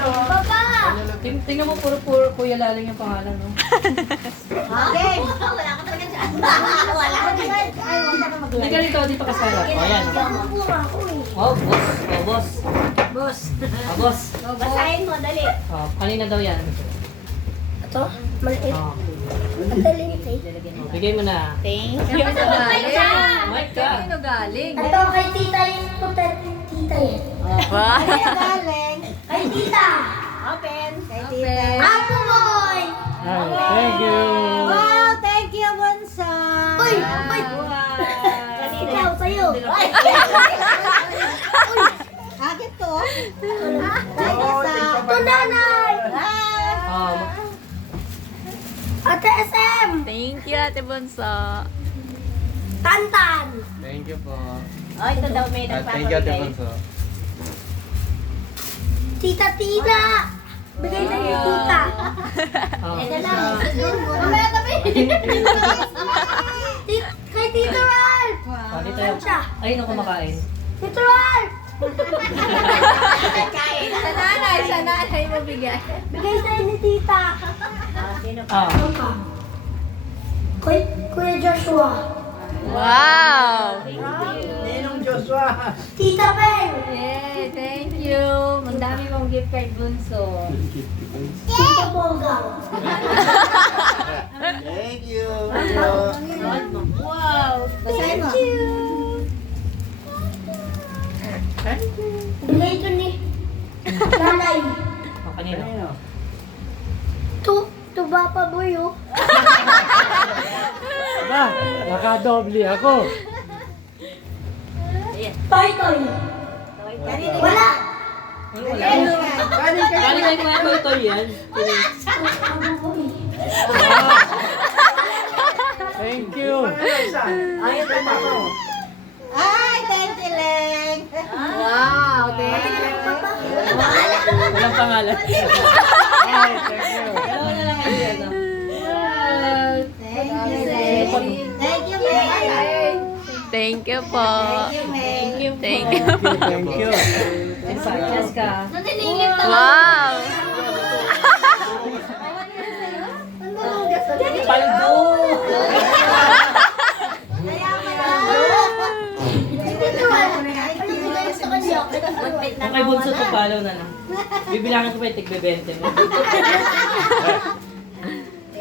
Papa! Tingnan mo, puro Kuya Laling yung pangalan, no? Okay. Wala ka talaga dyan. Wala ka dyan. Hindi ka dito ka sa harap. O, yan. Oh, boss. Boss. Boss. Basahin mo, dali. Oh, kanina daw yan. Ito? Maliit. Oh, Madaling ito. bigay mo na. Thank you. Mike ka. Ito kay tita yung puta. Tita yan. Kay tita. Open. Kay tita. Apo boy! Thank you. Wow, thank you, Bunso. Uy! Uy! Ikaw, sa'yo. Agad to. Thank you, sa. Ito nanay! Oh, Ate SM! Thank you, Ate Bunso. Tantan! Thank you po. Oh, ito daw may Thank you, Ate nagpapabigay. Bunso. Tita Tina! Bigay na yung tita. oh. Ito lang. Mamaya kami. Kay Tito Ralph! Oh, dito Saan yung... siya? Ayun ang kumakain. Tito Ralph! Kain. Sa nanay mo bigay. Bigay sa'yo ni tita. Sino pa? Oh. Kuya Joshua. Wow! Ninong Joshua. Tita Beng. Yay, thank you. Ang dami mong gift kay Bunso. Tita Bogang. Thank you. Wow! Basahin mo. Bigay ito ni nanay. Oh, kanina. Tuba pa boy oh. Ba, nakadoble ako. Toy. Kanina. Wala. Kanina yung mga ito yan. Thank you. Ay, ito pa ako. Ay, thank you, Leng. Wow! Thank you. Walang pangalan. Ay, thank you. Dalawa na lang ang yan. Thank you, Leng. Thank you, Leng. Thank you po. Thank you, Leng. Thank you. Thank you. Excited ka. Naniningit na. Wow! Paldo! Kung kay Bunso to, follow na lang. Bibilangin ko pa yung tig-20 mo.